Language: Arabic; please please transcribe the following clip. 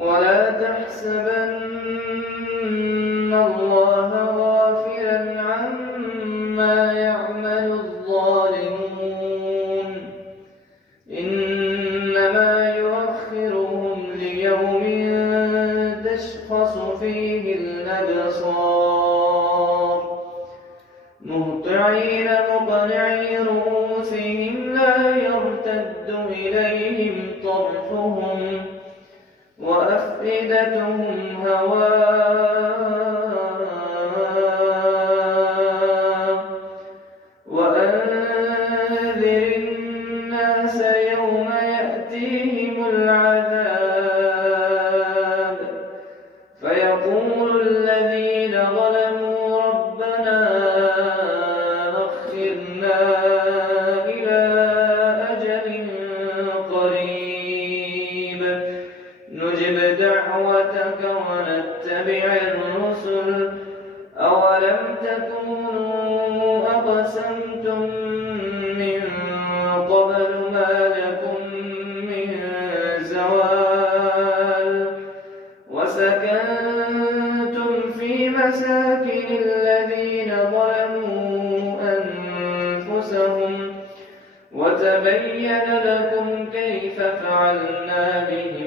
ولا تحسبن الله غافلا عما يعمل الظالمون إنما يؤخرهم ليوم تشخص فيه الأبصار مهطعين مقنعي رؤوسهم لا يرتد إليهم طرفهم وأفئدتهم هواء وأنذر الناس يوم يأتيهم العذاب فيقول الذين ظلموا ربنا أخرنا إلى أجل قريب نجب دعوتك ونتبع الرسل أولم تكونوا أقسمتم من قبل ما لكم من زوال وسكنتم في مساكن الذين ظلموا أنفسهم وتبين لكم كيف فعلنا بهم